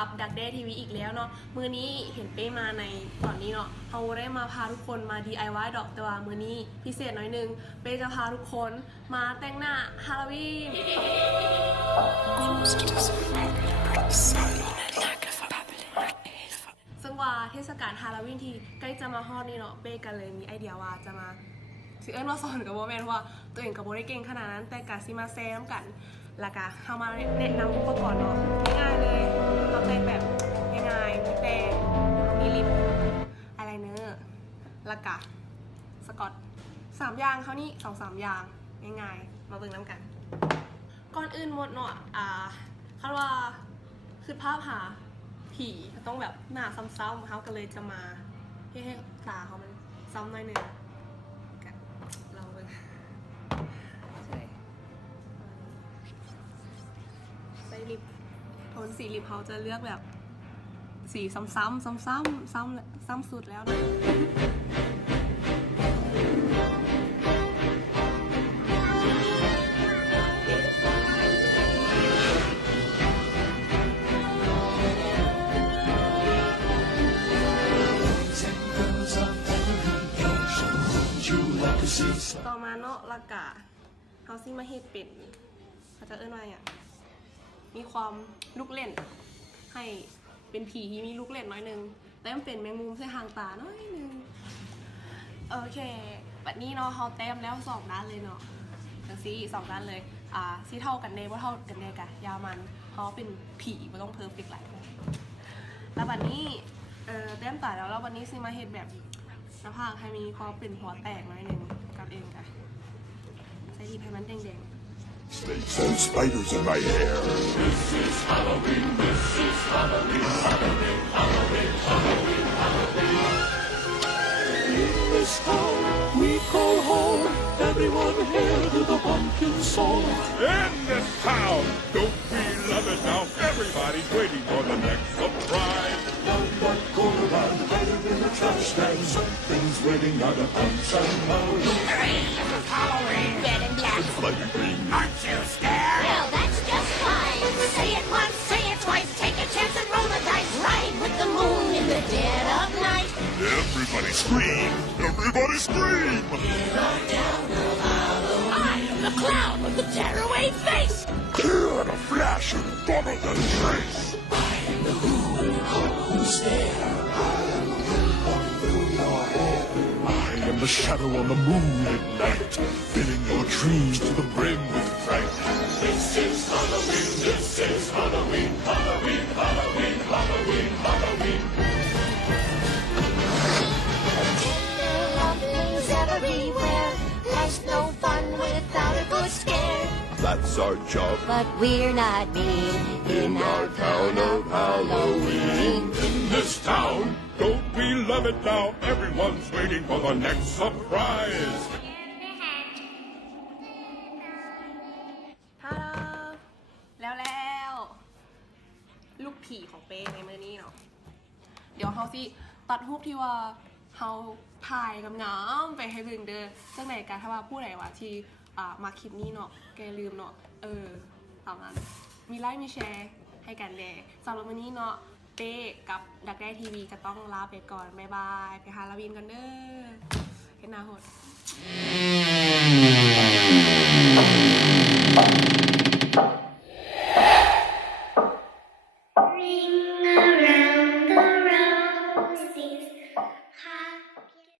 กับดักแด้ทีวีอีกแล้วเนาะมื้อนี้เห็นเป้มาในตอนนี้เนาะเราได้มาพาทุกคนมา DIY ดอกแต่ว่ามื้อนี้พิเศษหน่อยนึงเป้จะพาทุกคนมาแต่งหน้าฮาโลวีนซึ่งว่าเทศกาลฮาโลวีนที่ใกล้จะมาฮอดนี่เนาะเป้กันเลยมีไอเดียว่าจะมาสิเอิ้นว่าสอนกับโบแมนว่าตัวเองกับโบได้เก่งขนาดนั้นแต่กะซิมาแซมกันแล้วก็เข้ามาแนะนำอุปกรณ์เนาะง่ายๆเลยเราแต่งแบบง่ายๆมีแป้งมีลิปอายไลเนอร์แล้วก็สกอต3อย่างเขานี่2-3อย่างง่ายๆมาเบิ่งน้ำกันก่อนอื่นหมดเนาะคาดว่าคือภาพหาผีต้องแบบหน้าซ้ำๆเขาก็เลยจะมาให้ตาเขามันซ้ำหน่อยหนึ่งกันเราเลยใส่ลิปโทนสีลิปเขาจะเลือกแบบสีซ้ำสุดแล้วนะต่อมาเนาะละกะเฮาซิมาเฮ็ดเป็นเขาจะเอิ้นว่าอย่างมีความลูกเล่นให้เป็นผีที่มีลูกเล่นน้อยนึงแต่มันเป็นแมงมุมใส่หางตาน้อยนึงโอเคแบบนี้เนาะเฮาแต้มแล้ว2ด้านเลยเนาะจังซี่2ด้านเลยสิเท่ากันแน่บ่เท่ากันแน่กะยาวมันเฮาเป็นผีบ่ต้องเพอร์เฟคหลายแล้วบัดนี้แต้มตาแล้ววันนี้สิมาเฮ็ดแบบหน้าผากให้มีความเป็นหัวแตกหน่อยนึงกับเองกะใส่ดีให้มันแดงSnakes and spiders in my hair. This is Halloween, this is Halloween, Halloween, Halloween, Halloween, Halloween. In this town we call home, everyone hail to the pumpkin song. In this town, don't we love it now? Everybody's waiting for the next surprise. Down that corner and hiding in the trash can, something's waiting out of punch and Halloween. Green is Halloween. Red and black. It's bloody green. Aren't you scared? Well, that's just fine. Say it once, say it twice. Take a chance and roll the dice. Ride with the moon in the dead of night. Everybody scream! Everybody scream! In or down of Halloween. I am the clown with the tearaway face. Clear in a flash and bubble the trace. I am the who's there. I am the wind blowing through your hair. I am the shadow on the moon at night, filling your dreams to the brim with fright. This is Halloween, this is Halloween, Halloween, Halloween, Halloween, Halloween. There are things everywhere. There's no fun without a good scare. That's our job. But we're not mean in our town of Halloween. In this town, don't we love it now? Everyone's waiting for the next surprise. ท่าแล้วลูกผีของเป้ในมือนี้เนาะเดี๋ยวเขาสิตัดรูปที่ว่าเขาถ่ายกับน้ำไปให้เบิ่งเด้อจังไหนกันถ้าว่าผู้ใดว่าที่มาคลิปนี้เนาะแกลืมเนาะประมาณมีไลค์มีแชร์ให้กันแด่สำหรับวันนี้เนาะเป้กับดักแด้ทีวีจะต้องลาไปก่อนบ๊ายบายไปฮาโลวีนกันเด้อเห็นหน้าโหด